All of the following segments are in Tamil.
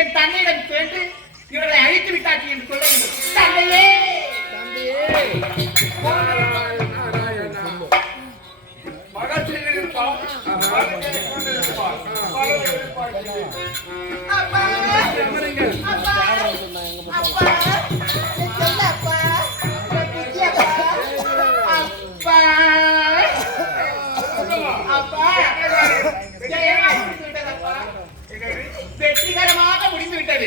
என் தந்தையிடம் சென்று இவர்களை அழித்து விட்டாச்சு என்று சொல்ல வேண்டும். தந்தையே வெற்றிகரமாக முடிந்துவிட்டது.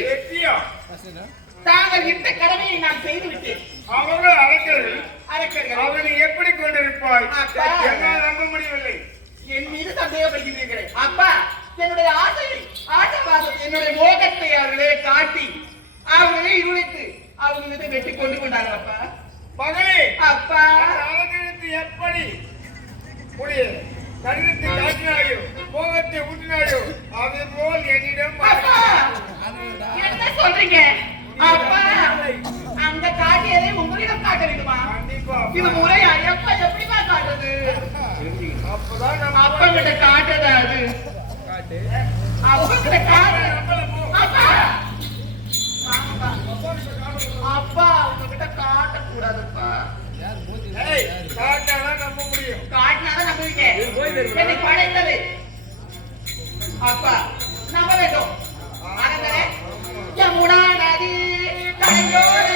தாங்கள் இட்ட கடமையை நான் செய்து விட்டேன். அவர்கள் அரக்கர்கள் அவனை எப்படி கொண்டிருப்பாய்? என்னால் நம்ப முடியவில்லை. என் மீது சந்தேகப்படுகிறீர்களே அப்பா. என்னுடைய ஆசைவாதத்தை என்னுடைய மோகத்தை அவர்களே காட்டி அவர்களே இருளித்து அவர்களை வெட்டி கொண்டு கொண்டார்கள் அப்பா. மகளே அப்பா அவர்களுக்கு எப்படி கடிதத்தை காட்டினாயோ மோகத்தை ஊட்டினாயோ அதே போல் என்னிடம் என்ன சொல்றீங்க அப்பா? அந்த காட்டியதை உங்களிடம் காட்ட வேண்டுமா? இது முறையா? எப்படிமா காட்டுறது? அப்பா கிட்ட காட்டுதா அது? அப்பா கிட்ட காட்டு. அப்பா உங்ககிட்ட காட்டக்கூடாதுப்பா. காட்டினாதான் நம்ப முடியும். காட்டினாதான் நம்புவீங்க. என்னை படைத்தது அப்பா நம்ப வேண்டும். யமுனா நதி கரையோடு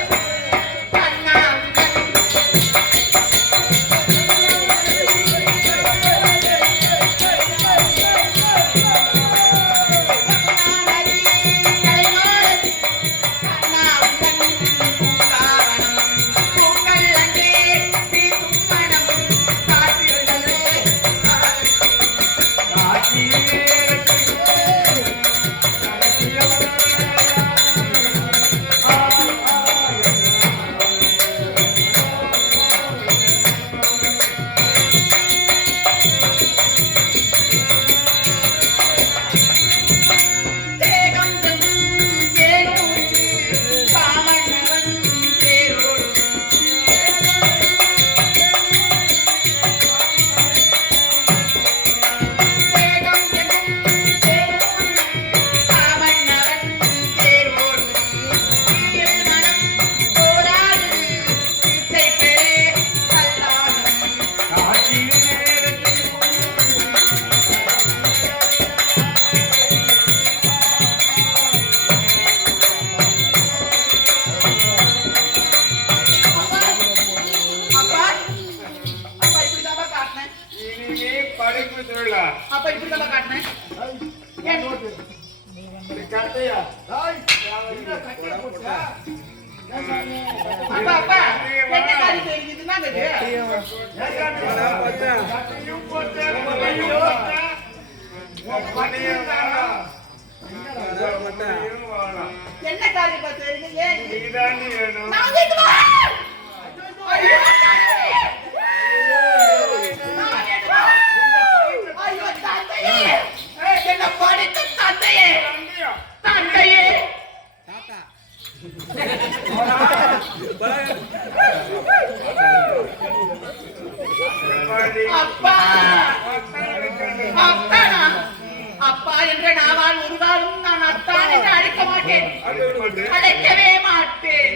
அப்ப இப்படி தான் காட்டினேன். அப்பா என்ன காரியம் தெரியுதுன்னா என்ன காரியம் தெரியுது? என்ன படித்த தந்தையே தந்தையே அப்பா அத்தானா? அப்பா என்ற நாவால் ஒரு காலம் நான் அத்தான் என்று அழைக்க மாட்டேன், அழைக்கவே மாட்டேன்.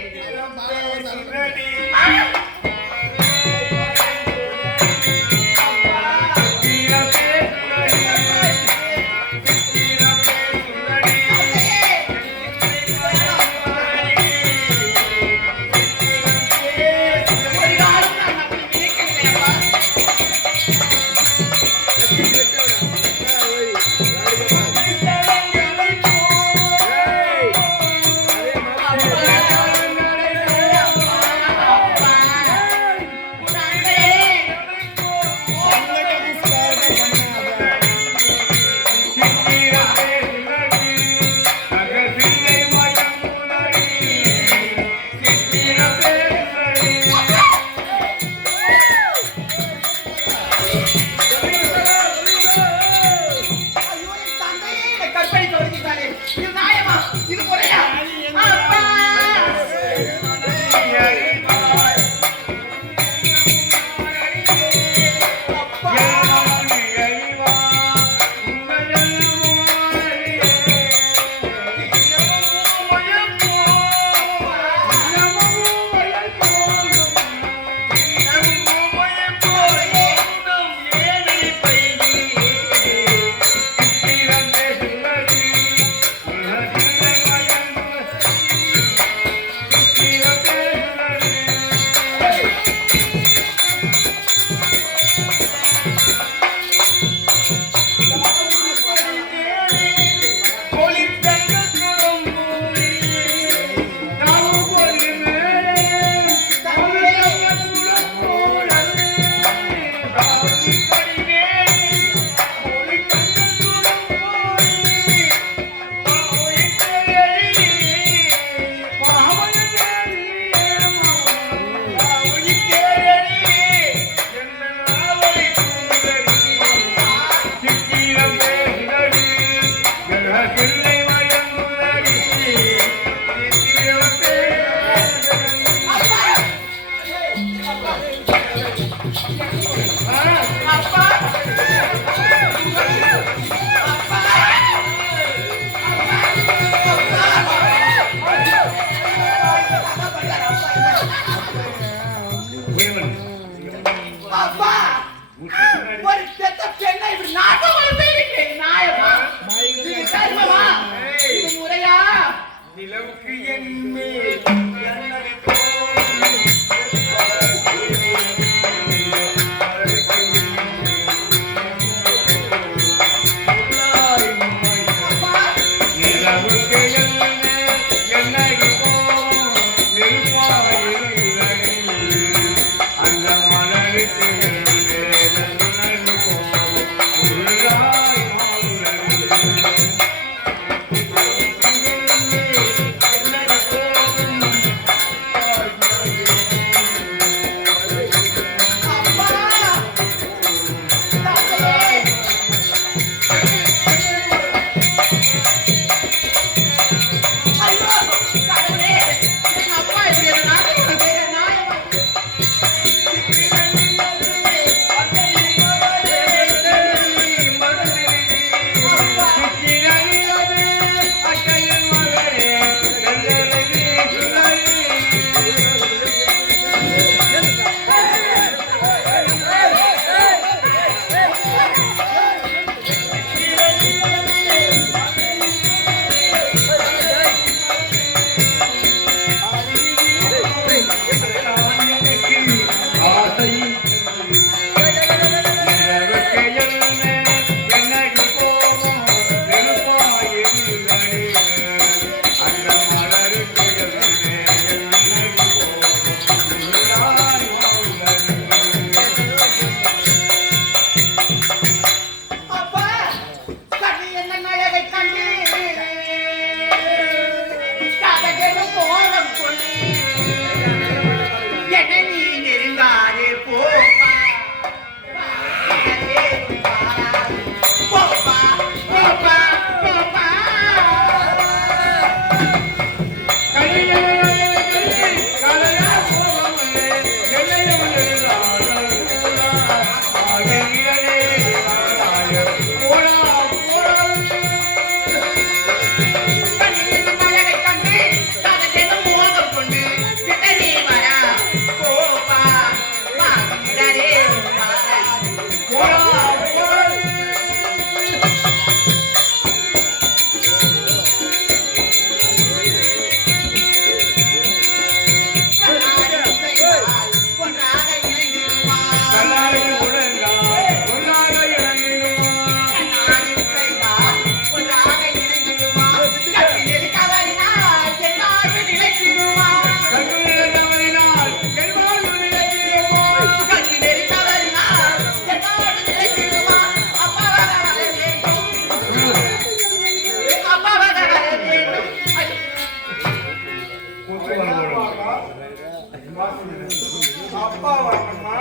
அம்மா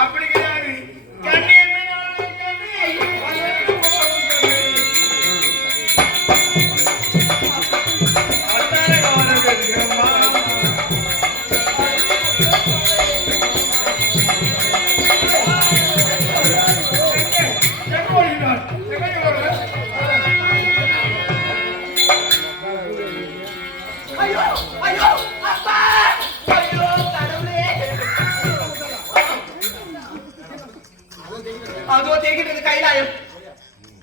அப்படி கிடையாது. கண்ணு என்ன ஐயோ ஐயோ அப்பா ஐயோ கடவுளே அதோ தேகின்றது கைலாயம்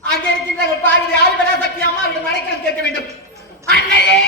அங்கே இருக்கின்ற பார்வதி ஆதிபரா சக்தி அம்மா விட மடைக்கல் கேட்க வேண்டும் அன்னையே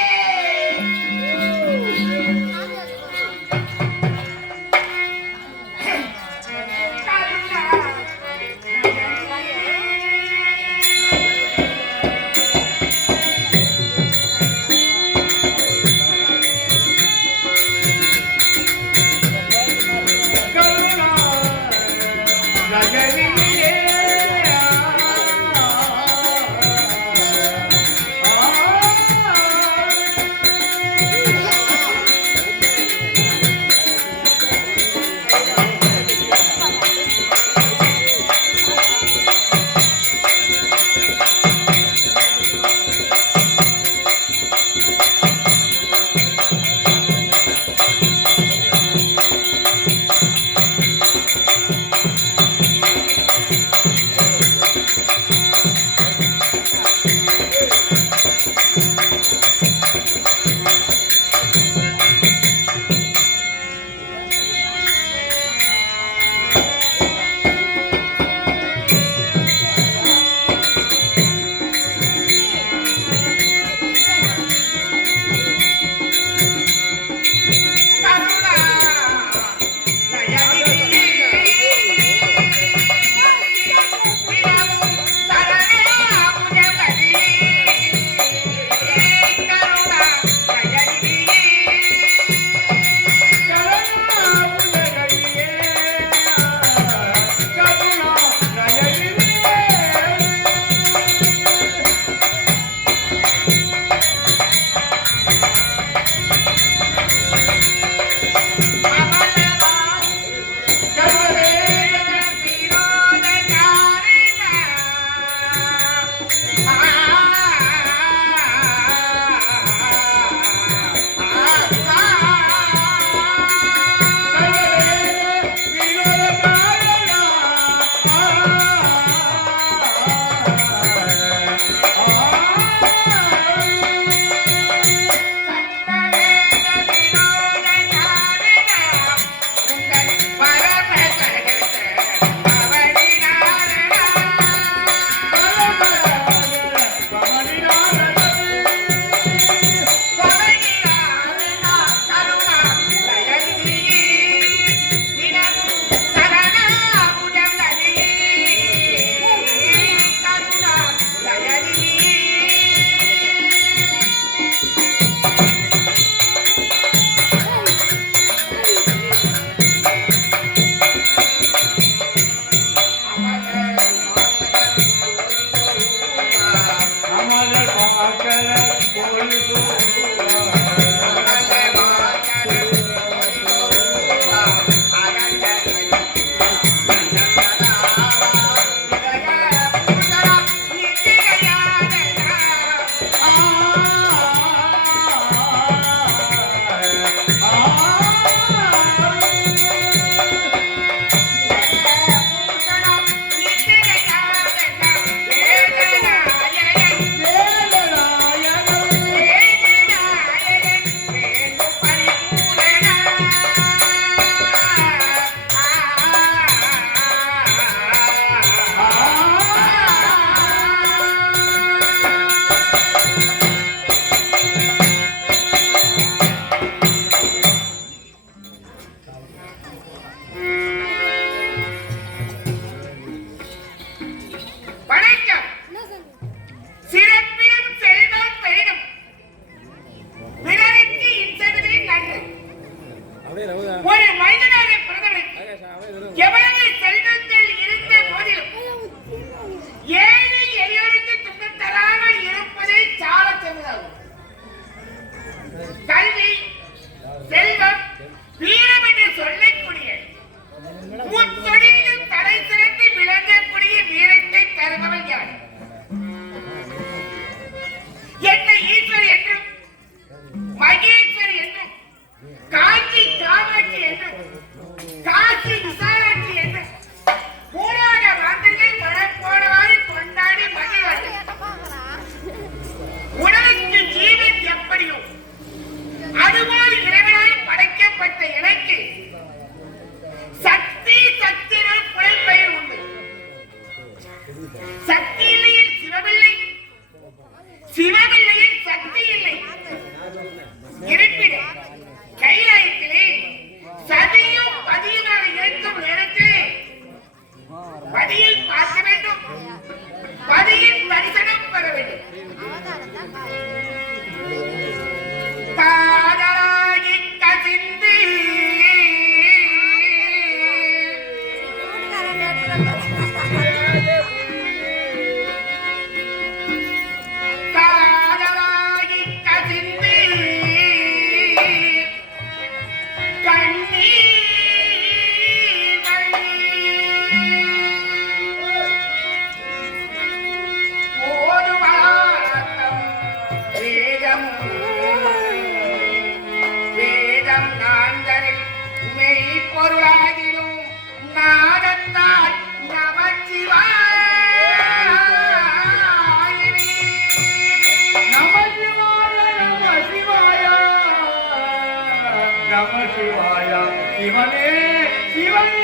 ஒரு மனிதனாக பிறந்தவன் எவ்வளவு செல்வத்தில் இருந்த போதிலும் ஏழை எளியோருக்கு துன்பம் தராமல் இருப்பதை சால செல்வதாகும். கல்வி, செல்வம், வீரம் என்று சொல்லக்கூடிய வேதம் நான்கரில் மெய்ப்பொருளாகிலும் நாதத்தால் நமசிவாய சிவனே சிவனே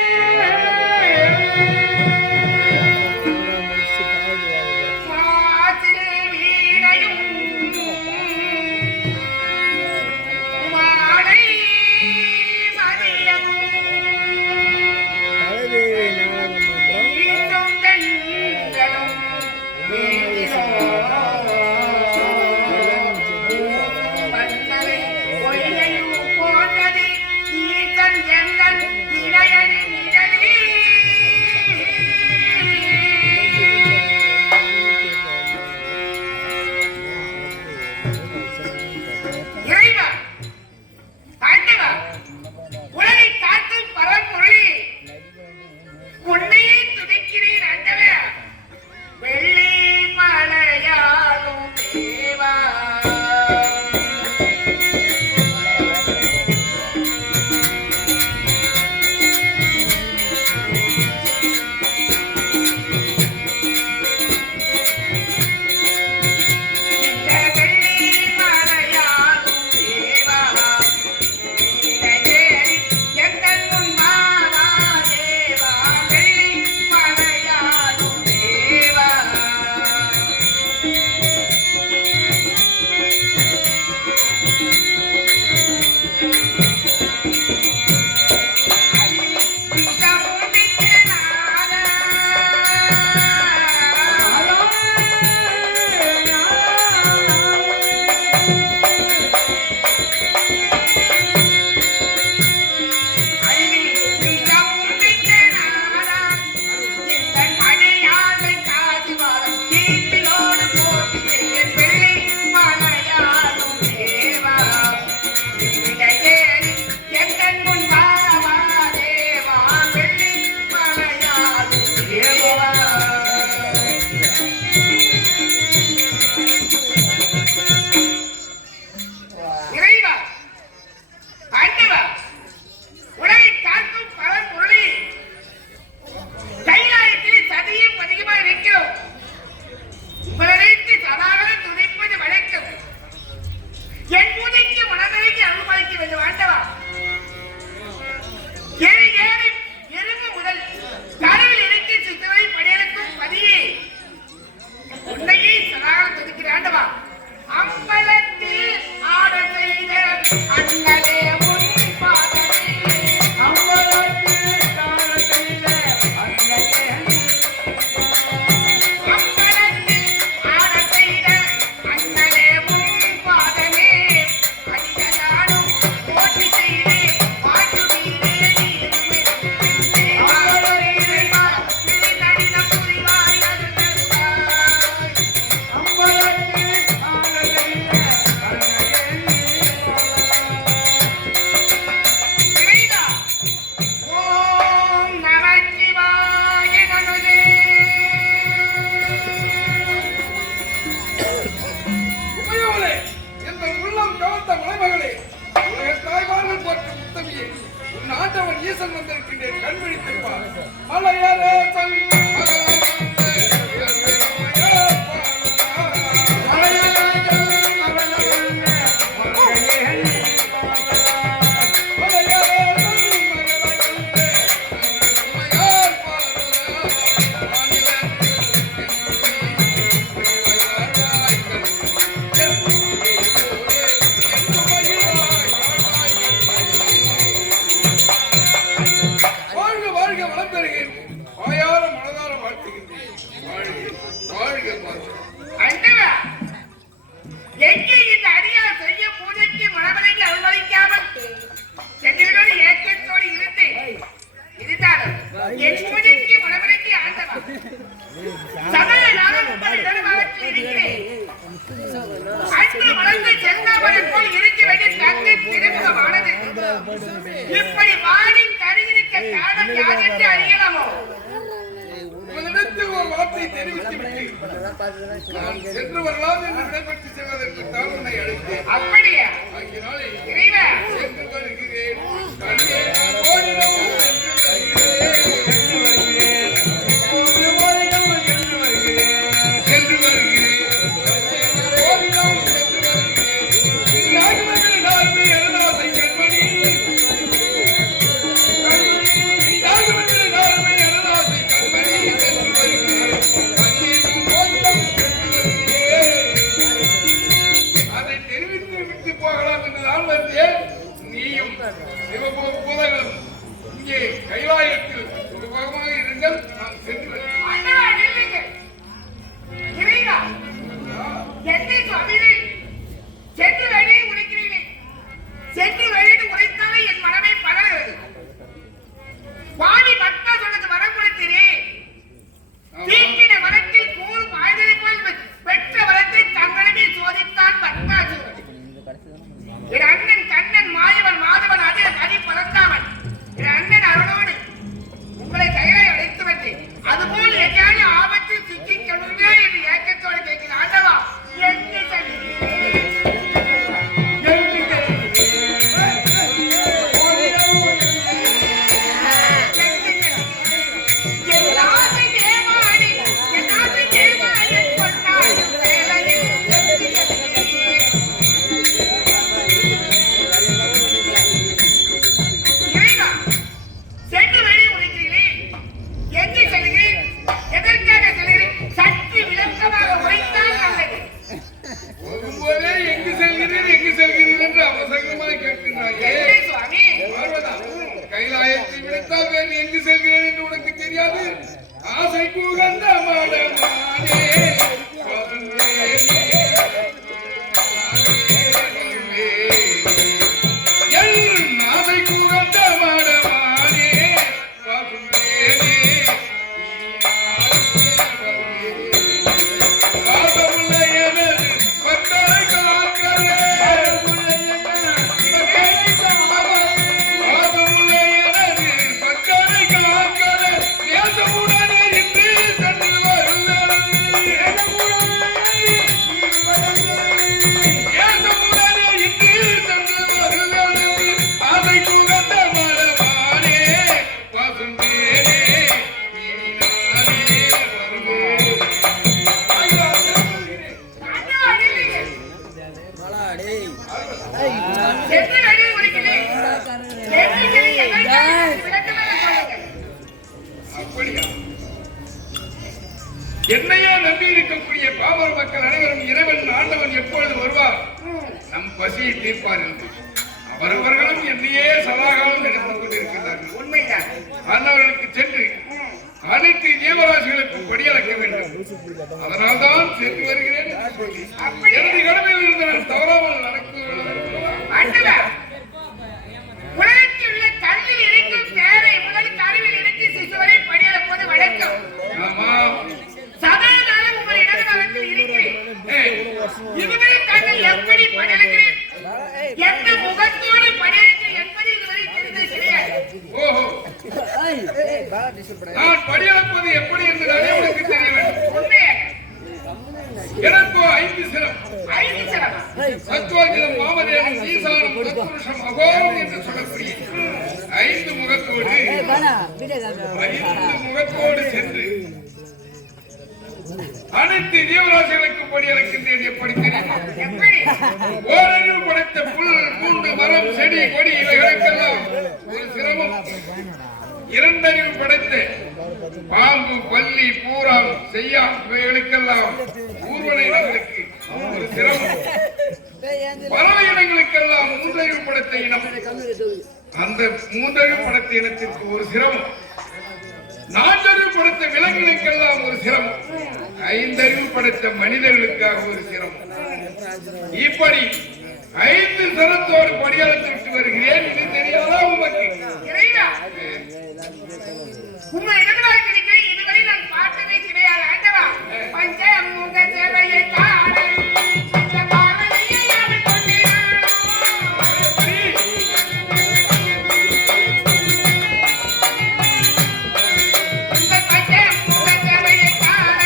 இப்படி வாடி கருகிருக்க காரணம் யார் என்று அறியலாமோ? ஒரு வார்த்தை காரியத்தை தெரிவித்து விட்டு நான் சென்று வரலாம் என்று விடைபெற்று செல்வதற்கு தான் உன்னை அழைத்தேன். அப்படியா? ஆகினாலே இறைவா, சென்று வருகிறேன். கண்ணே நான் ஓடினோம் என்று வருகிறேன். சென்று வருகிறேன். சென்று வருகிறேன். கண்ணே நான் ஓடினோம் என்று வருகிறேன். ராஜமகள் நாளுமே எனதாசை கண்மணி. ராஜமகள் நாளுமே எனதாசை கண்மணி. சென்று வருகிறேன். கண்ணே நான் ஓடினோம் என்று வருகிறேன். அதை தெரிவித்து விட்டு போகலாம் என்று நான் வந்தேன். நீயும் சிவபூதங்களும் இங்கே கைலாயத்தில் சுகமாக இருங்கள். நான் சென்று வருகிறேன். ஆண்டவா, நில்லுங்கள். இறைவா, என்னை சுவாமியே, சென்று வழி உரைக்கிறீர்கள். சென்று வழின்னு உரைத்தாலே என் மனமே பதறுகிறது. வாணி பட்டா சொன்னது வரம் கொடுத்தீரே. தீட்டின வரத்தில் கூறும் ஆயுதத்தை போல் பெற்ற வரத்தை தங்களிடமே சோதித்தான் பத்மாசுரன். என் அண்ணன் கண்ணன் மாயவன் மாதவன் அதே கதி பறந்தாவன். என் அண்ணன் அருளோடு உங்களை கைகளை அழைத்து வந்தேன். அதுபோல் எங்கான ஆபத்தில் சிக்கிக் கொள்ளுமே என்று ஏக்கத்தோடு கேட்கிறேன். ஆண்டவா, எங்கு செல்கிறீர்கள்? என் ஆசை தேவாடி, என் ஆசை தேவாடி கொண்டாடும் வேளையில் எங்கு செல்கிறீர்கள்? இறைவா, சென்று வழி உரைக்கிறீர்களே, எங்கு செல்கிறீர்கள்? எதற்காக செல்கிறீர்கள்? சற்று விளக்கமாக உரைத்தால் நல்லது. போகும்போதே எங்கு செல்கிறீர் எங்கு செல்கிறீர் என்று அவசரமாய் கேட்கின்றாயே. எங்கே சுவாமி? பார்வதா, கைலாயத்தை விடுத்தால் வேறு எங்கு செல்கிறேன் என்று உனக்கு தெரியாது. ஆசை கூகந்த மாடமானே என் ஆசை கூகந்த மாடமானே பாசுவேனே. பாசமுள்ள எனது பக்தரை காக்கவே. பாசமுள்ள எனது பக்தரை காக்கவே. நேசமுடனே இன்று சென்று வருவேன். நேசமுடனே இன்று சென்று வருவேன். ஆசை கூகந்த மரமானே பாசுவேனே. இனி நானே வருவேன். ஆண்டவா, நில்லுங்கள். சென்று வழி உரைக்கிறீர்கள். எங்கு செல்கிறீர்கள்? எதற்காக விளக்கமாக சொல்லுங்கள். அப்படியா? என்னையா நம்பி இருக்கக்கூடிய பாமர மக்கள் அனைவரும் இறைவன் ஆண்டவன் எப்பொழுது வருவார், நம் பசியை தீர்ப்பார் என்று அவரவர்களும் என்னையே சதாகாலம் நினைத்துக் கொண்டிருக்கிறார்கள். உண்மைதான். அன்னவர்களுக்கு சென்று அனைத்து ஜீவராசிகளுக்கும் படியளக்க வேண்டும். அதனால்தான் சென்று வருகிறேன் என்று சொல்லி எனது கடமையில் இருந்து நான் தவறாமல் நடக்குவேன். ஆண்டவா, உலகத்தில் உள்ள கல்லில் இருக்கும் பேரை முதல் கருவில் இருந்து சிசுவரை படியளப்பது வழக்கம். ஆமா. சதாகாலம் உங்கள் இடதுகாலத்தில் இருக்கிறேன். ஏய், இதுவரை தாங்கள் எப்படி படியளக்கிறேன், எந்த முகத்தோடு படியளக்கிறேன் என்பது இதுவரை தெரிந்தது கிடையாது. ஓஹோ, நான் படியளப்பது எப்படி என்று நானே உனக்கு தெரிய வேண்டும். உண்மையாக எனக்கோ 5 சிரம். 5 சிரமம். சத்வாஜலம் மாமதேவன் சீசானம் தத்புருஷம் அகோரம் என்று சொல்லக்கூடிய 5 முகத்தோடு 5 முகத்தோடு சென்று அனைத்து ஜீவராசிகளுக்கு படியளக்கின்றேன். எப்படி தெரியும்? எப்படி? ஓரறிவு படைத்த புல் பூண்டு மரம் செடி கொடி இவைகளுக்கெல்லாம் ஒரு சிரமம். 2 அறிவு படைத்த பாம்பு பல்லி பூராம் செய்யாம் இவைகளுக்கெல்லாம் ஊர்வன இனங்களுக்கு ஒரு சிரமம். பறவை இனங்களுக்கெல்லாம் 3 அறிவு படைத்த இனம். அந்த 3 அறிவு படைத்த இனத்திற்கு ஒரு சிரமம். 4 அறிவு படைத்த விலங்கினுக்கெல்லாம் ஒரு சிரமம். 5 அறிவு படைத்த மனிதர்களுக்காக ஒரு சிரமம். இப்படி 5 சிரத்தோடு படியாளத்தை விட்டு வருகிறேன். இது தெரியாதா உமக்கு? இறைவா, உங்கள் இடதுகாலத்தில் இருக்கிறேன். இதுவரை நான் பார்த்ததே கிடையாது. ஆண்டவா, பஞ்சமுக சேவையை காண இந்த பார்வையை அவன் கொண்டினான். இந்த பஞ்சமுக சேவையை காண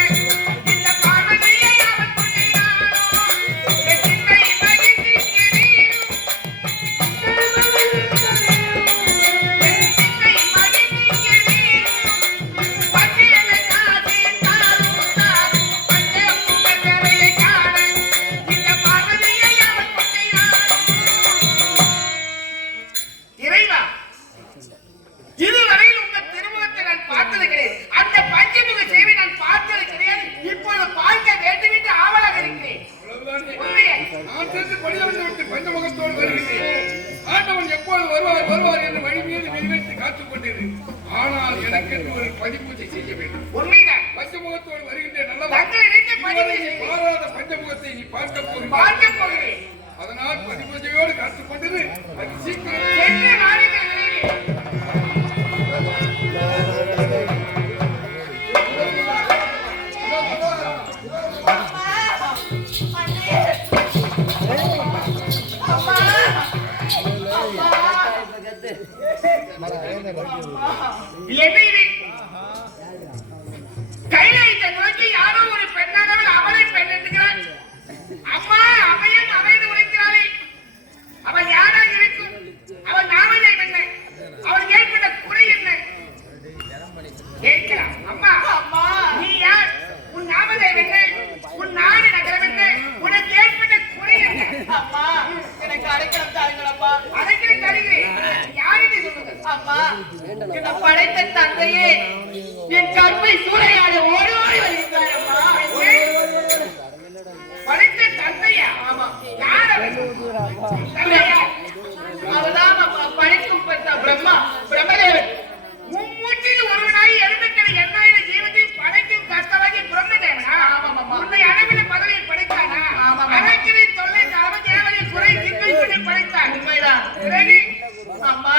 பஞ்சமுகத்தோடு வருகின்றேன். ஆண்டவன் எப்போது வருவார் என்று வழி மீது நினைத்து காத்துக் கொண்டது. ஆனால் எனக்கு ஒரு பதிப்பூஜை செய்ய வேண்டும். உண்மைதான். பஞ்சமுகத்தோடு வருகின்றேன். நல்ல மாறாத பஞ்சமுகத்தை நீ பார்க்க போகிறேன். அதனால் பதிப்பூஜையோடு காத்துக் கொண்டது சீக்கிரம் கைலாயத்தை நோக்கி யாரோ ஒரு பெண்ணானவள் அவளை பெண் என்கிறாள். அம்மா அவையும் அவைந்து உழைக்கிறாளே, அவள் யாராக இருக்கும்? அவள் நாமதை என்ன? அவள் ஏற்பட்ட குறை என்ன? கேட்கிறான். அம்மா அம்மா நீ யார்? உன் நாமதை என்ன? உன் நாடு நகரம் என்ன? உனக்கு ஏற்பட்ட குறை என்ன? அம்மா எனக்கு அடைக்கலம் தாருங்களப்பா. அடைக்கலம் தருகிறேன். யாருன்னு சொல்லுங்க. அம்மா என்னை படைத்த தந்தையே என் கற்பை சூறையாட ஓடி வருகிறார். அம்மா படைத்த தந்தையா? ஆமா. யார் அவன்? தந்தையா? அவர்தான் அம்மா படைக்கும் பிரம்மதேவன். மும்மூர்த்தியில் ஒருவனாய் எழுந்துக்களை 8000 ஜீவத்தையும் படைக்கும் கர்த்தவாகிய பிரம்மதேவனா? உன்னை அளவில பதவியில் படைத்தானா? அரக்கினை தொல்லை தாம தேவனை குறை திண்மை பண்ணி படைத்தான். உண்மைதான். பிறகு அம்மா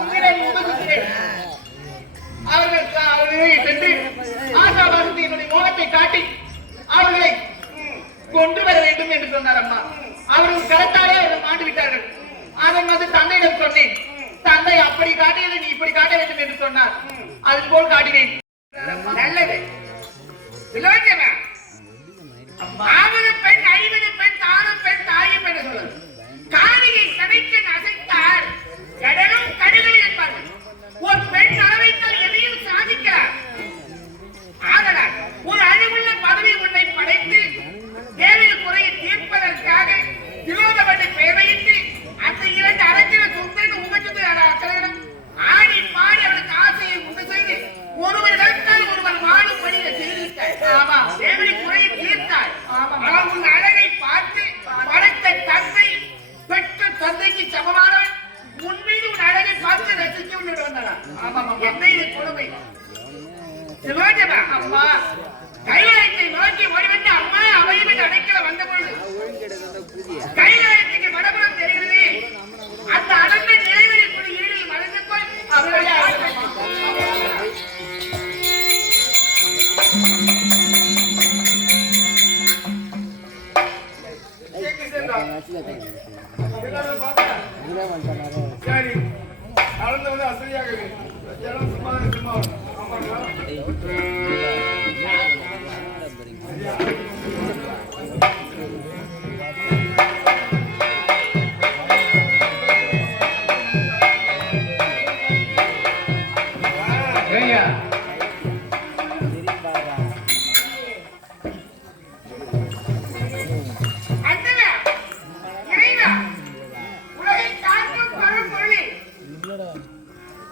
உங்களிடம் முகத்துகிறேன். அவர்களை சென்று ஆசாபாசத்தை என்னுடைய மோகத்தை காட்டி அவர்களை கொண்டு வர வேண்டும் என்று சொன்னார். அம்மா அவர்கள் கரத்தாலே அவர்கள் மாண்டு விட்டார்கள். அதன் வந்து தந்தையிடம் சொன்னேன். தந்தை அப்படி காட்டியதை நீ இப்படி காட்ட வேண்டும் என்று சொன்னார். அது போல் காட்டினேன். நல்லது. விலோச்சனா, ஆவது பெண், அழிவது பெண், தானும் பெண், தாயும் பெண் சொல்லுது. காரியை சமைக்க அசைத்தால் கடலும் கடுகள் என்பார்கள். ஒரு பெண் அளவைத்தால் எதையும் சாதிக்கிறார். ஆதலால் ஒரு அழிவுள்ள பதவி உன்னை படைத்து தேவையில் குறையை தீர்ப்பதற்காக திலோதமனை பெயர் வைத்து அந்த 2 அரசியல சொந்தன்னு உமச்சது அக்கறையிடம் ஆடி பாடி அவனுக்கு ஆசையை உண்டு செய்து ஒருவர் கருத்தால் ஒருவர் வாழும் பணியை செய்திருத்தாள். ஆமா, தேவையை குறையை தீர்த்தாள். ஆனால் உன் அழகை பார்த்து படைத்த தந்தை பெற்ற தந்தைக்கு சமமானவன் உன் மீது உன் அழகை பார்த்து ரசித்து கொண்டு வந்தான். ஆமா, என்ன இது கொடுமை? சிவாஜமா, அம்மா கைலாயத்தை நோக்கி ஓடிவந்து அம்மா அவையும் அடைக்கல வந்த பொழுது கைலாயத்துக்கு வடபுறம் தெரிகிறது. அந்த அடங்க நிறைவேறக்கூடிய ஈடில் மறைந்து கொள். அவருடைய சரி நடந்து வந்து அசதியாக சும்மா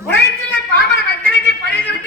உலகத்திலே பாமர மக்களுக்கு பணிந்து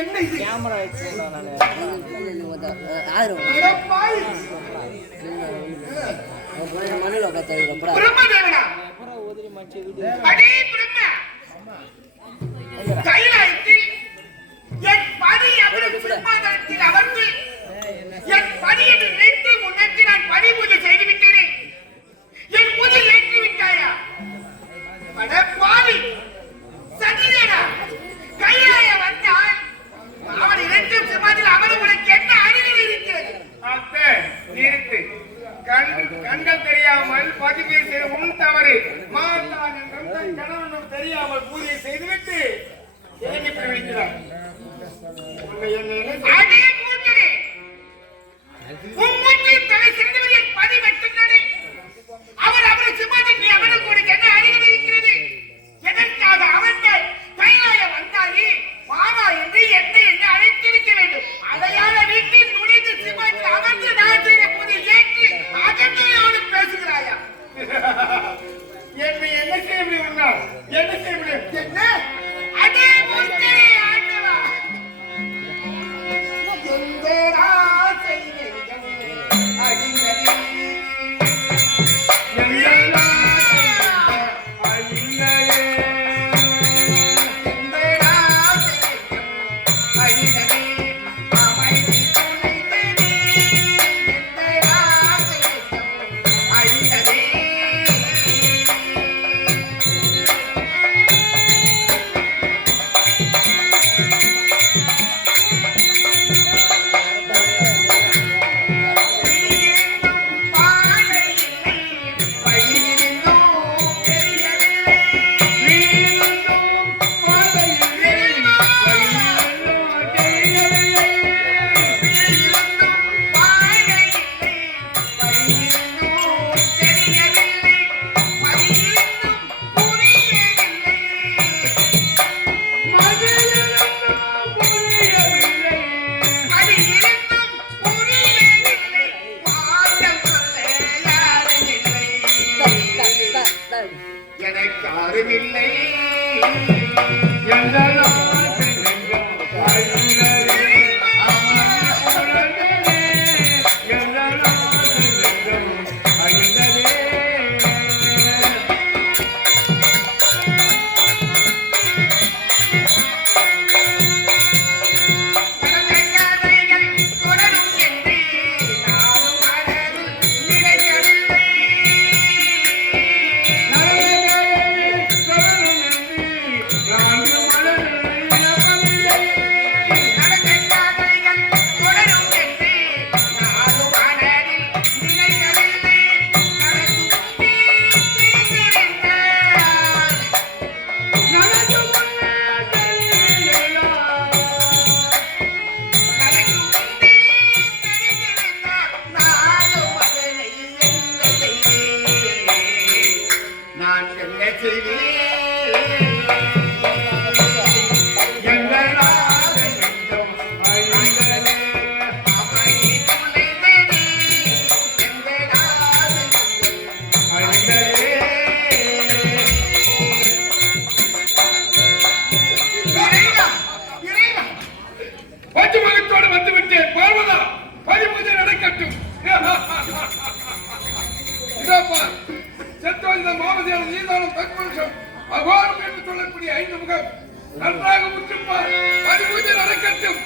என்ன இது? கேமரா வச்சிருந்தேன் அடப்பாவி! நான் பிரம்மதேவனா? உதிரி மச்சி அடே பிரம்மா! கைலாயத்தில் என் பதி அவரது சிம்மாசனத்தில் அமர்ந்து என் பதியை நின்று முன்னேற்றி நான் பரிபூஜை செய்து விட்டேன். என் பூஜை ஏற்றி விட்டாயா? அடப்பாவி! சதிரேனா? கைலாய வந்தால் அவன் இரண்டும் சிம்மாசனத்தில் அமர உனக்கு என்ன அறிவு இருக்கிறது? அத்தை, நிறுத்து. கண்கள் தெரியாமல் பதிவு செய்த உன் தவறு. மாதான் என்றும் தன் கணவனும் தெரியாமல் பூஜை செய்துவிட்டு ஏன் இப்படி வைக்கிறார்? உன்னை என்ன அடே மூர்க்கனே! உன் மூச்சில் தலை சிறந்தவர் என் பதி மட்டும்தானே. அவர் அவரது சிம்மாசனத்தில் நீ அமர உனக்கு என்ன அறிவு இருக்கிறது? எதற்காக அவர்கள் கைலாய வந்தாயே வாரா என்று என்னை என்று அழைத்திருக்க வேண்டும். அதையான வீட்டில் நுழைந்து சிம்மாசனத்தில் அமர்ந்து நான் செய்த பூஜை ஏற்று அகந்தையோடு பேசுகிறாயா? என்னை என்ன செய்ய முடியும் உன்னால்? என்ன செய்ய முடியும்? என்ன? அடே மூர்க்கனே ஆண்டவா! எந்தடா செய்தேன் அடிங்கடி எனக்கு அருமில்லை. நன்றாக முற்றுப்பார். பரிபூஜை நடக்கட்டும்.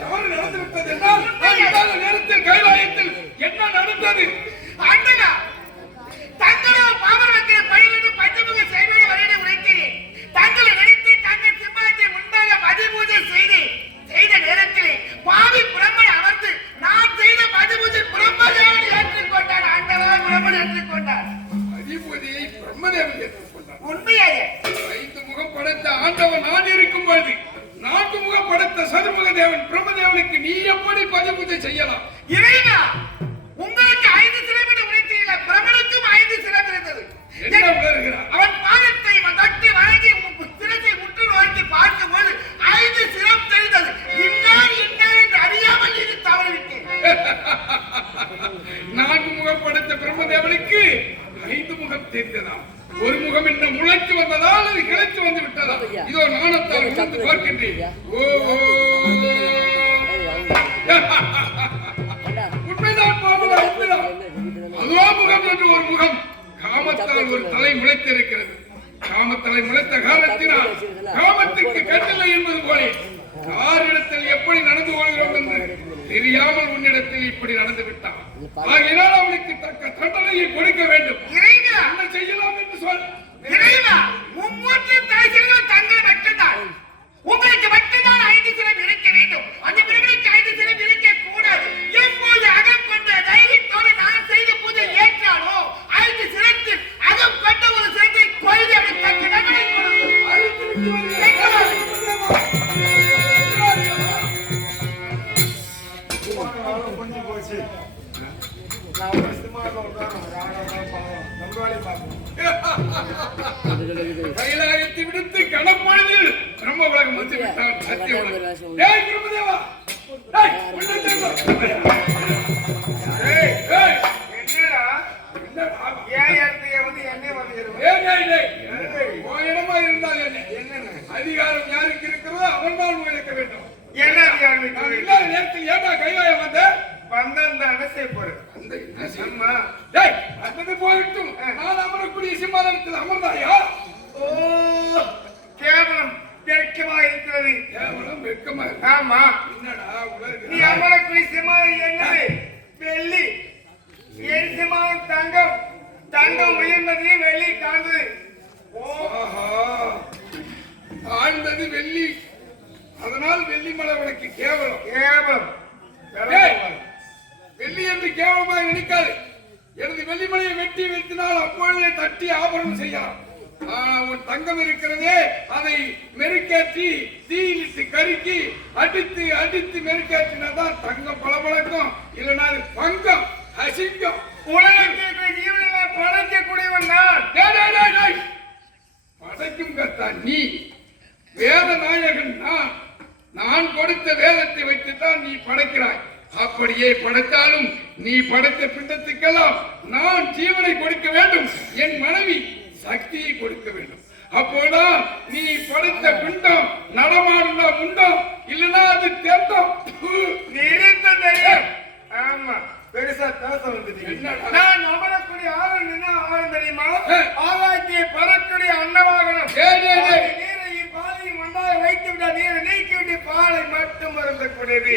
தவறு நடந்துவிட்டது என்றால் நேரத்தில் கைலாயத்தில் என்ன நடந்தது? தங்களோ பாமர வைக்கிற பயிலிருந்து பஞ்சமுக செய்வதை வரையிட உரைக்கிறேன். தங்களை நினைத்து தங்கள் சிம்மாசனத்தை முன்பாக பதிபூஜை செய்த நேரத்திலே பாவி பிரம்மன் அமர்ந்து நான் செய்த பதிபூஜை பிரம்மதேவன் ஏற்றுக்கொண்டார். ஆண்டவா பிரம்மன் ஏற்றுக்கொண்டார். பதிபூஜையை பிரம்மதேவன் ஏற்றுக்கொண்டார். உண்மையாக 5 முகம் படைத்த ஆண்டவன் நான் இருக்கும் பொழுது 4 முகம் படைத்த சதுர்முக தேவன் பிரம்மதேவனுக்கு நீ எப்படி பதிபூஜை செய்யலாம்? இறைவா, உங்களுக்கு 5 சிரம் என்று உரைத்தீர்களா? பிரம்மனுக்கும் 5 சிரம் இருந்தது. என்ன உணர்கிறார்? அவன் பாதத்தை தட்டி வணங்கி சிரத்தை முற்று நோக்கி பார்க்கும்போது 5 சிரம் தெரிந்தது. இன்னார் என்று அறியாமல் இது தவறிவிட்டேன். 4 முகம் முகம் படைத்த பிரம்மதேவனுக்கு 5 முகம் தெரிந்ததாம். ஒரு முகம் என்ன முளைத்து வந்ததால் அது கிளைத்து வந்து விட்டதா? இதோ நாணத்தால் உணர்ந்து பார்க்கின்றேன். உண்மைதான் பாபுடா, உண்மைதான். அதுவா முகம் என்று ஒரு முகம் காமத்தால் ஒரு தலை முளைத்திருக்கிறது. காமத்தலை முளைத்த காலத்தினால் காமத்திற்கு கண்ணில்லை என்பது போல யாரிடத்தில் எப்படி நடந்து கொள்கிறோம் என்று தெரியாமல் உன்னிடத்தில் இப்படி நடந்து விட்டான். ஆகையினால் அவனுக்கு தக்க தண்டனையை கொடுக்க வேண்டும். என்ன செய்யலாம் என்று சொல். மும்மூன்று தலைசிறங்கள் தங்கள் மட்டும்தான். உங்களுக்கு மட்டும்தான் 5 சிரம் இருக்க வேண்டும். அந்த பிறகு 5 சிரம் இருக்க கூடாது. எப்போது அகம் கொண்ட தைரியத்தோடு நான் செய்த பூஜை ஏற்றாலோ 5 சிரத்தில் அகம் கொண்ட ஒரு சிரத்தை கொய்து அவனுக்கு தக்க தண்டனை கொஞ்சம் போச்சு. கைலாயத்தை விடுத்து கணப்பொழுதில் பிரம்ம உலகம் வந்து விட்டான். சத்திய உலகம். ஏய் பிரம்மதேவா, ஏய் உள்ள தேவா. ஏய் ஏய் என்னடா ஏன் ஏற்பிய வந்து என்ன வந்துருவேன்? ஏய் ஓயனமா இருந்தால் என்ன அதிகாரம் யாருக்கு இருக்கிறதோ அவன்தான் உங்களுக்கு வேண்டும். என்ன அதிகாரம்? நான் இல்லாத நேரத்தில் ஏமா கைலாயம் வந்த வந்த அனசை போறது. அம்மா டேய் அது போகட்டும். நான் அமரக்கூடிய சிம்மாசனத்தில் அமர்ந்தாயா? ஓ கேவலம் வெட்கமா இருக்கிறது. கேவலம் வெட்கமா? ஆமா. என்னடா உலக நீ அமரக்கூடிய சிம்மாசனம் என்னது? வெள்ளி. என் சிம்மாசனம் தங்கம். தங்கம் உயர்ந்தது, வெள்ளி தாழ்ந்தது. ஓஹோ, தாழ்ந்தது வெள்ளி. அதனால் வெள்ளி மலை உனக்கு கேவலம். கேவலம் வெள்ளி என்று கேவலமாக நினைக்காது. எனது வெள்ளிமலையை வெட்டி வைத்தினால் அப்பொழுதே தட்டி ஆபரணம் செய்யலாம். உன் தங்கம் இருக்கிறதே அதை மெருக்கேற்றி தீயிலிட்டு கருக்கி அடித்து அடித்து மெருக்கேற்றினாதான் தங்கம் பளபளக்கும். இல்லைன்னா அது பங்கம், அசிங்கம். உலகத்திற்கு ஜீவனை படைக்கக்கூடியவன் நான். படைக்கும் கத்தான் நீ. வேத நாயகன் நான். நான் கொடுத்த வேதத்தை வைத்துத்தான் நீ படைக்கிறாய். அப்படியே படைத்தாலும் நீ படைத்த பிண்டத்துக்கெல்லாம் நான் ஜீவனை கொடுக்க வேண்டும். என் மனைவி சக்தியை கொடுக்க வேண்டும். அப்போதான் நீ படைத்த பிண்டம் நடமாடுனா உண்டம், இல்லைன்னா அது தேர்ந்தம். நிறுத்த. ஆமா, பெருசா பேச வந்துட்டீங்க. நான் அமரக்கூடிய ஆளுநர் என்ன ஆளுநர் தெரியுமா? ஆகாயத்தை பறக்கூடிய அன்னவாகனம். நீரையும் பாலையும் ஒன்றாக வைத்து விட நீரை நீக்கிவிட்டு பாலை மட்டும் மறந்தக்கூடியது.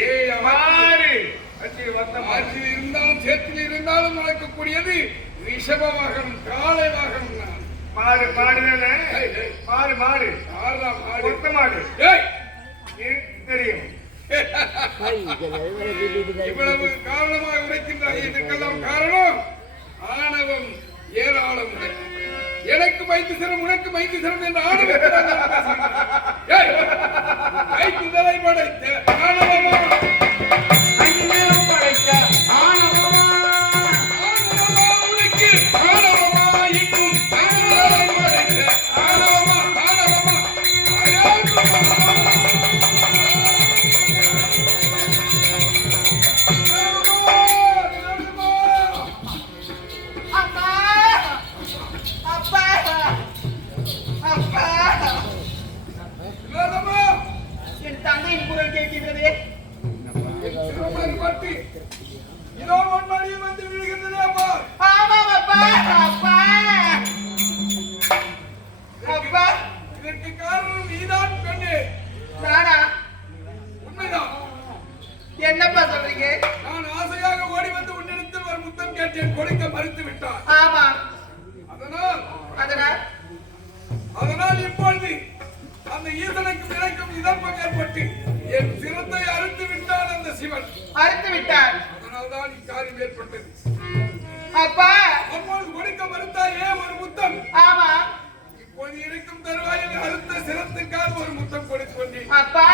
ஆற்றில் இருந்தாலும் சேற்றில் இருந்தாலும் நடக்கக்கூடியது ரிஷப வாகனம், காலை வாகனம். மாடு மாடுதானே? மாடு மாடு ஒத்த மாடு தெரியும். இவ்வளவு காரணமாக உரைக்கின்றார். இதற்கெல்லாம் காரணம் ஆணவம் ஏராளம். எனக்கு 5 சிரம், உனக்கு 5 சிரம் என்று ஆணவம் படைத்த ஆணவமா? என் தந்தையின் குரல் கேட்கின்றதே. இதோ உன் மடியில் வந்து விழுகின்றதே அப்பா. ஆமாம் அப்பா. அப்பா அப்பா, இதற்கு காரணம் நீதான் பெண்ணே. நானா? உண்மைதான். என்னப்பா சொல்றீங்க? நான் ஆசையாக ஓடி வந்து உன்னிடத்தில் ஒரு முத்தம் கேட்டேன், கொடுக்க மறுத்து விட்டான். ஆமா. அதனால் இப்பொழுது அந்த ஈசனுக்கு நினைக்கும் இதம்பம் ஏற்பட்டு என் சிரத்தை அறுத்து விட்டான் அந்த சிவன். அறுத்து விட்டார். அதனால்தான் இக்காரியம் ஏற்பட்டது. அப்பா அப்பொழுது கொடுக்க மறுத்தாயே ஒரு முத்தம். ஆமா. இப்போது இருக்கும் தருவாயில் அறுத்த சிரத்துக்காக ஒரு முத்தம் கொடுத்து. அப்பா,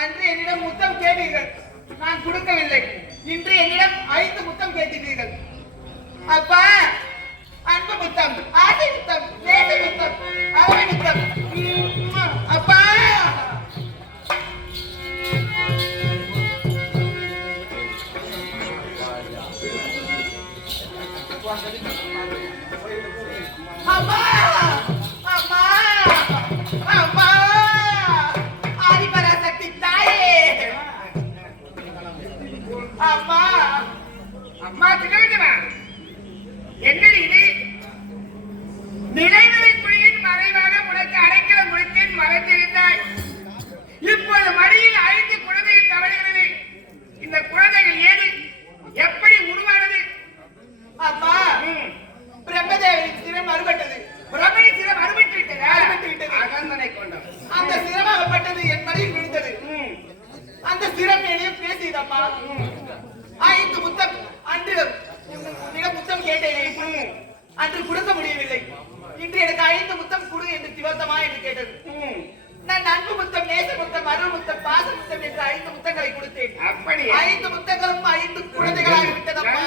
அன்று என்னிடம் முத்தம் கேட்டீர்கள், நான் கொடுக்கவில்லை. இன்று என்னிடம் 5 முத்தம் கேட்டீர்கள். அப்பா, அன்பு முத்தம், ஆசை முத்தம், நேச முத்தம், அருமை முத்தம். அப்பா அம்மா அம்மா அம்மா ஆதிபராசக்தி தாயே அம்மா அம்மா திகழ்ந்தவா என்ன இது நிலைநிலை குழியின் மறைவாக உனக்கு அடைக்கலம் கொடுத்தேன் மறைந்திருந்தாய் இப்போது மடியில் 5 குழந்தைகள் தவறுகிறது இந்த குழந்தைகள் ஏது எப்படி உருவானது அம்மா பிரம்மதேவரின் சிரம் அறுபட்டது பிரபலி சிரம் அறுபட்டு விட்டதா அறுபட்டு விட்டது அகந்தனை கொண்டோம் அந்த சிரமாகப்பட்டது என் மடியில் விழுந்தது அந்த சிரம் என்னையும் பேசியதம்மா 5 முத்தம் அன்று உன்னிடம் முத்தம் கேட்டேனே அன்று கொடுக்க முடியவில்லை இன்று எனக்கு 5 முத்தம் கொடு என்று திவசமா என்று கேட்டது நான் அன்பு முத்தம் நேச முத்தம் அருள் முத்தம் பாச முத்தம் என்று 5 முத்தங்களை கொடுத்தேன் அப்படி 5 முத்தங்களும் 5 குழந்தைகளாக விட்டதம்மா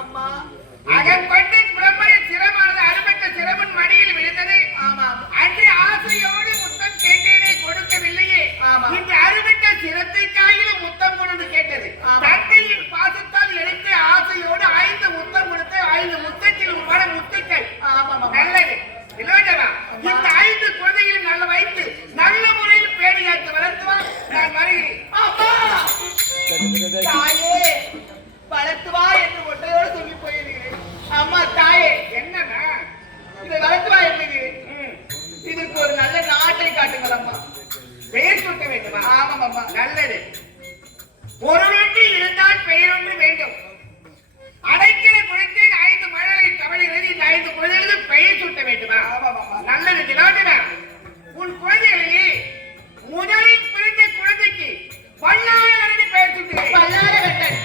அம்மா அகப்பட்டு பிரபலி சிரமானது அறுபட்ட சிரமன் மடியில் விழுந்தது ஆமாம் அன்று ஆசையோடு முத்தம் கேட்டேனே கொடுக்கவில்லையே ஆமாம். இன்று அறுபட்ட சிரத்தைக்காயிலும் முத்தம் கொண்டு கேட்டது ஆமாம். தந்தையின் பாசத்தால் எடுத்து ஆசையோடு 5 முத்தம் கொடுத்து 5 முத்தத்தில் உருவான முத்துக்கள் ஆமாம் நல்லது இலவசமா இந்த 5 குழந்தைகளை நல்ல வைத்து நல்ல முறையில் பேடியாத்து வளர்த்துவா நான் வருகிறேன் அம்மா தாயே வளர்த்துவா என்று ஒன்றையோடு சொல்லி போயிருக்கிறேன் அம்மா தாயே என்னன்னா இதை வளர்த்துவா என்னது இதுக்கு ஒரு நல்ல நாட்டை காட்டுங்கள் அம்மா பெயர் சொல்ல வேண்டுமா ஆமாம் அம்மா நல்லது பொருளொன்று இருந்தால் பெயர் ஒன்று வேண்டும் அடைக்கிற குழந்தைகள் 5 மழலை தவறுகிறது இந்த 5 குழந்தைகளுக்கு பெயர் சூட்ட வேண்டுமா நல்லது திலோதனா உன் குழந்தைகளிலே முதலில் பிறந்த குழந்தைக்கு பல்லாயிரம் பெயர் சூட்டுகிறேன் பல்லாரகட்டன்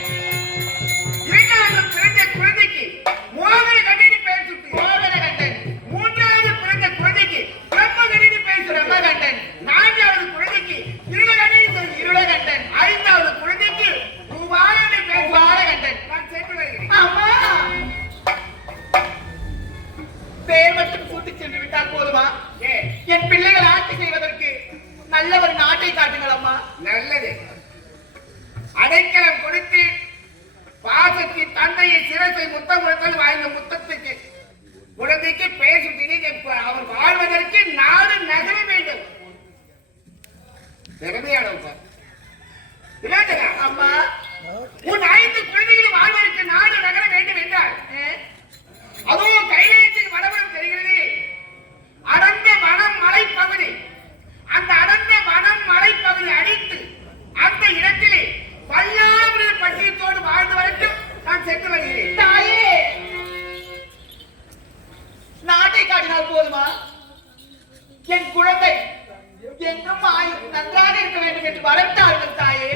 இரண்டாவது பிறந்த குழந்தைக்கு மோகன கண்ணினி பெயர் சூட்டுகிறேன் மோகனகட்டன் மூன்றாவது பிறந்த குழந்தைக்கு பிரம்ம கண்ணினி பெயர் சூட்டுகிறேன் பிரம்மகட்டன் நான்காவது குழந்தைக்கு இருள கண்ணினி இருளகட்டன் 5வது குழந்தைக்கு ரூபாய் பெயர் பாலகட்டன் நான் சென்று வருகிறேன் அம்மா பெயர் மட்டும் கூட்டி சென்று விட்டால் போதுமா ஏ என் பிள்ளைகள் ஆட்சி செய்வதற்கு நல்ல ஒரு நாட்டை காட்டுங்கள் அம்மா நல்லது அடைக்கலம் கொடுத்து பாசத்தின் தந்தையை சிரசை முத்தம் கொடுத்தல் வாய்ந்த முத்தத்துக்கு குழந்தைக்கு பேசுகிறேன் அவர் வாழ்வதற்கு நாடு நகர வேண்டும் திறமையான அம்மா உன் 5 குழந்தைகளும் வாழ்வதற்கு நாடு நகர வேண்டும் என்றால் அதுவும் கைலாயத்தின் வடபுறம் தெரிகிறது அடர்ந்த வனம் மலைப்பகுதி அந்த அடர்ந்த வனம் மலைப்பகுதி அடித்து அந்த இடத்திலே பல்லாயிரம் பட்டியத்தோடு வாழ்ந்து வரைக்கும் நான் சென்று வருகிறேன் தாயே நாட்டை காட்டினால் போதுமா என் குழந்தை என்றும் நன்றாக இருக்க வேண்டும் என்று வரட்டார்கள் தாயே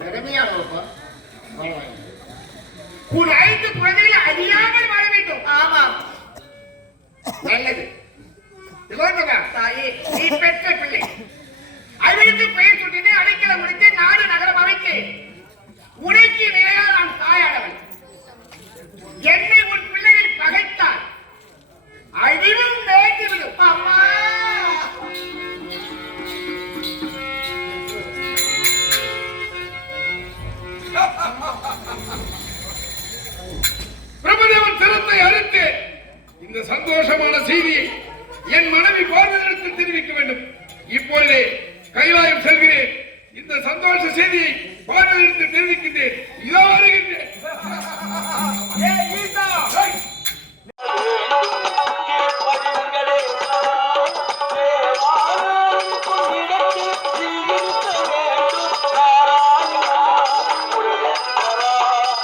திறமையான உன் 5 குழந்தைகளை அறியாமல் வாழ வேண்டும் ஆமாம் நல்லது திலோதனா, தாயே நீ பெற்ற பிள்ளை அவருக்கு பெயர் சுட்டினே அடைக்கலம் முடித்து நாடு நகரம் அமைத்து உனக்கு நிலையால் நான் தாயானவன் என்னை உன் பிள்ளைகள் பகைத்தால் அழிவும் நேர்ந்துவிடும் அம்மா பிரபுதேவன் சிரத்தை அறுத்து இந்த சந்தோஷமான செய்தியை என் மனைவி பார்வையிடத்தில் தெரிவிக்க வேண்டும். இப்பொழுதே கைலாயம் செல்கிறேன். இந்த சந்தோஷ செய்தியை பார்வையிடத்தில் தெரிவிக்கின்றேன். இதோ வருகின்றேன்.